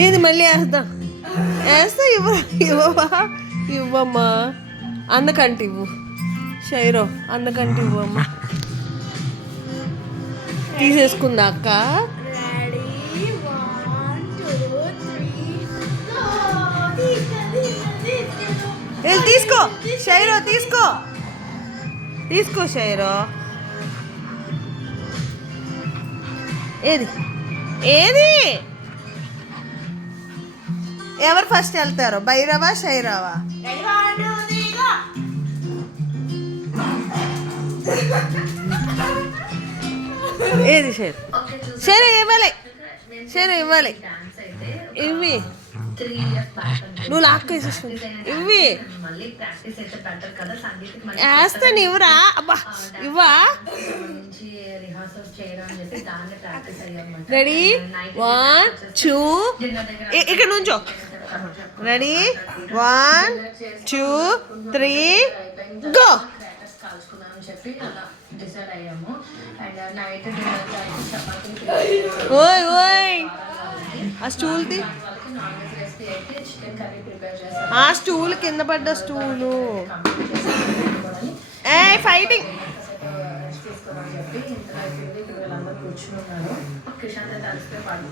ఏది మళ్ళీ వేస్తా ఇవ్వమ్మా అందుకంటే ఇవ్వు షైరో అందుకంటే ఇవ్వమ్మా తీసేసుకుందా అక్క తీసుకో షైరో తీసుకో షైరో ఏది ఎవరు ఫస్ట్ వెళ్తారు భైరవా షైరావా ఏది షైరు ఇవ్వాలి ఇవ్వి నువ్వు లాక్కేసేసు ఇవ్వి వేస్తాను ఇవ్వరా అబ్బా ఇవ్వా రెడీ 1 2 ఇక్కడ నుంచో రెడీ 1 2 3 గో ఓయ్ ఆ స్టూల్ది ఆ స్టూల్ కింద పడ్డ స్టూలు ఏ ఫైటింగ్